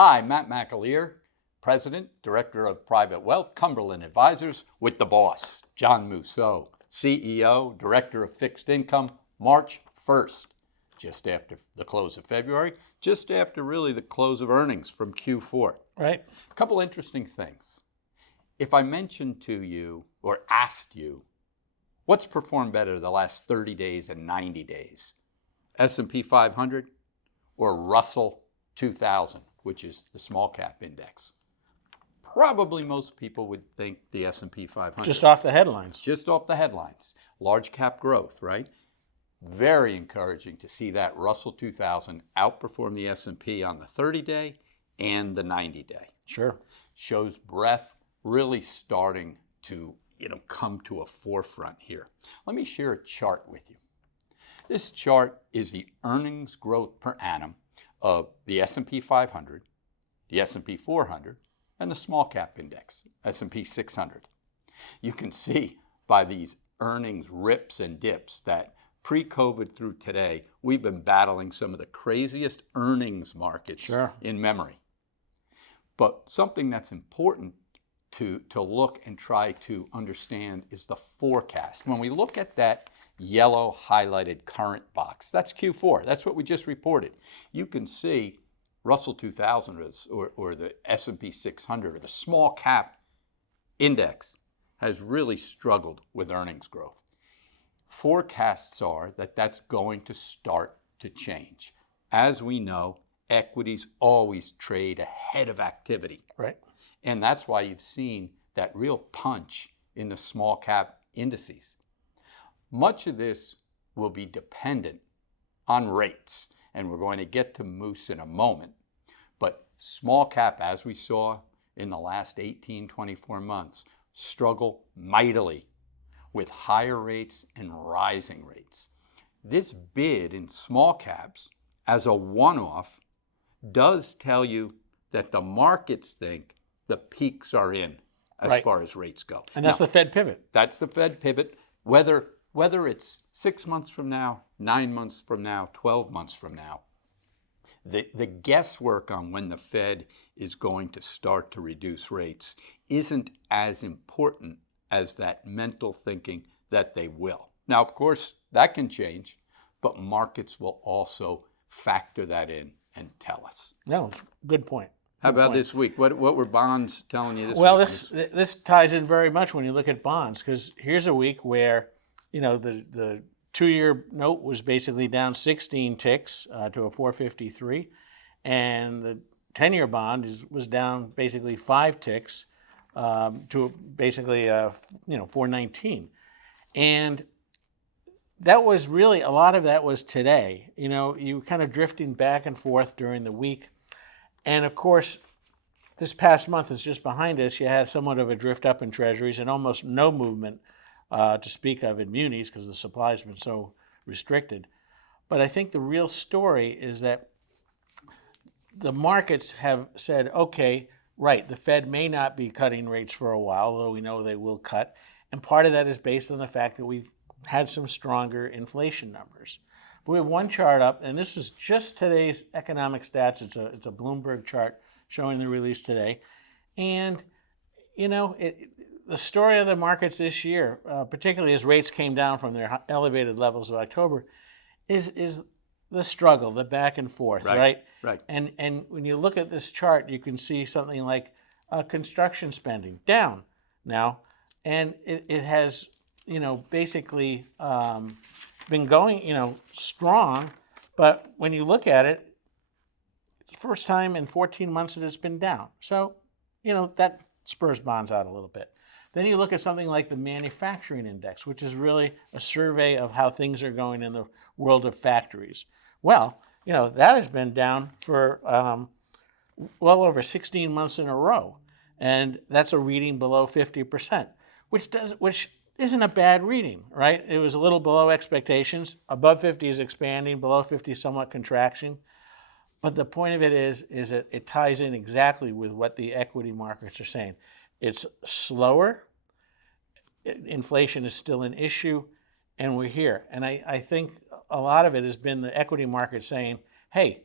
Hi, Matt McAleer, President, Director of Private Wealth, Cumberland Advisors, with the boss, John Mousseau, CEO, Director of Fixed Income, March 1st, just after the close of February, just after really the close of earnings from Q4. Right. A couple interesting things. If I mentioned to you or asked you, what's performed better the last 30 days and 90 days? S&P 500 or Russell 2000, which is the small cap index? Probably most people would think the S&P 500. Just off the headlines. Just off the headlines. Large cap growth, right? Very encouraging to see that Russell 2000 outperform the S&P on the 30-day and the 90-day. Sure. Shows breadth really starting to come to a forefront here. Let me share a chart with you. This chart is the earnings growth per annum of the S&P 500, the S&P 400, and the small cap index, S&P 600. You can see by these earnings rips and dips that pre-COVID through today, we've been battling some of the craziest earnings markets in memory. But something that's important to look and try to understand is the forecast. When we look at that yellow highlighted current box, that's Q4. That's what we just reported. You can see Russell 2000 or the S&P 600 or the small cap index has really struggled with earnings growth. Forecasts are that that's going to start to change. As we know, equities always trade ahead of activity. Right. And that's why you've seen that real punch in the small cap indices. Much of this will be dependent on rates, and we're going to get to Moose in a moment. But small cap, as we saw in the last 18, 24 months, struggle mightily with higher rates and rising rates. This bid in small caps as a one-off does tell you that the markets think the peaks are in as far as rates go. And that's the Fed pivot. That's the Fed pivot. Whether it's 6 months from now, 9 months from now, 12 months from now, the guesswork on when the Fed is going to start to reduce rates isn't as important as that mental thinking that they will. Now, of course, that can change, but markets will also factor that in and tell us. No, good point. How about this week? What were bonds telling you this week? Well, this ties in very much when you look at bonds, because here's a week where, the 2-year note was basically down 16 ticks to a 453, and the 10-year bond was down basically 5 ticks to basically 419, and that was really a lot of that was today. You were kind of drifting back and forth during the week. And of course, this past month is just behind us. You had somewhat of a drift up in treasuries and almost no movement to speak of in munis because the supply has been so restricted. But I think the real story is that the markets have said, okay, right, the Fed may not be cutting rates for a while, although we know they will cut. And part of that is based on the fact that we've had some stronger inflation numbers. We have one chart up, and this is just today's economic stats. It's a Bloomberg chart showing the release today. And, the story of the markets this year, particularly as rates came down from their elevated levels of October, is the struggle, the back and forth, right? Right. And when you look at this chart, you can see something like construction spending down now. And it has, basically been going, strong, but when you look at it, it's the first time in 14 months that it's been down. So, that spurs bonds out a little bit. Then you look at something like the manufacturing index, which is really a survey of how things are going in the world of factories. Well, that has been down for well over 16 months in a row, and that's a reading below 50%, which isn't a bad reading, right? It was a little below expectations. Above 50 is expanding, below 50 is somewhat contraction. But the point of it is that it ties in exactly with what the equity markets are saying. It's slower, inflation is still an issue, and we're here. And I think a lot of it has been the equity market saying, hey,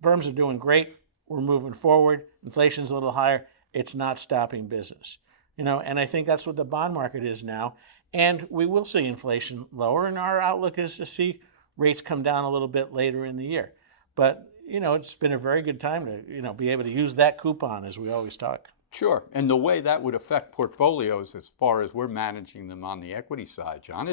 firms are doing great, we're moving forward. Inflation's a little higher. It's not stopping business. And I think that's what the bond market is now. And we will see inflation lower, and our outlook is to see rates come down a little bit later in the year. But, it's been a very good time to, be able to use that coupon, as we always talk. Sure. And the way that would affect portfolios as far as we're managing them on the equity side, John,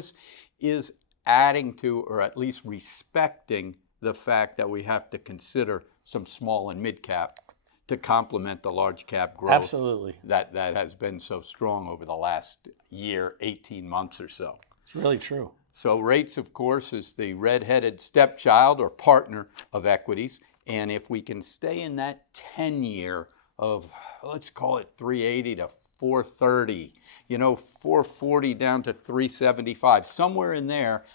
is adding to, or at least respecting, the fact that we have to consider some small and mid cap to complement the large cap growth. Absolutely. That has been so strong over the last year, 18 months or so. It's really true. So rates, of course, is the red-headed stepchild or partner of equities. And if we can stay in that 10-year of, let's call it 380 to 430, 440 down to 375, somewhere in there,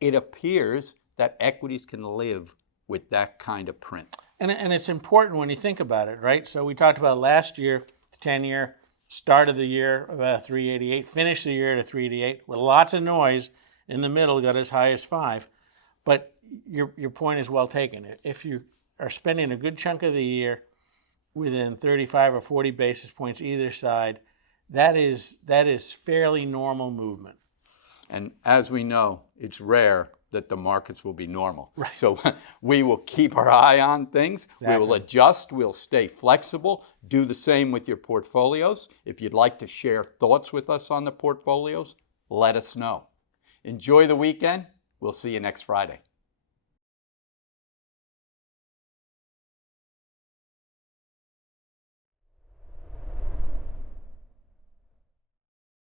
it appears that equities can live with that kind of print. And it's important when you think about it, right? So we talked about last year, the 10-year, start of the year about 388, finish the year at a 388 with lots of noise in the middle, got as high as 5. But your point is well taken. If you are spending a good chunk of the year within 35 or 40 basis points either side, that is fairly normal movement. And as we know, it's rare that the markets will be normal. Right. So we will keep our eye on things. Exactly. We will adjust. We'll stay flexible. Do the same with your portfolios. If you'd like to share thoughts with us on the portfolios, let us know. Enjoy the weekend. We'll see you next Friday.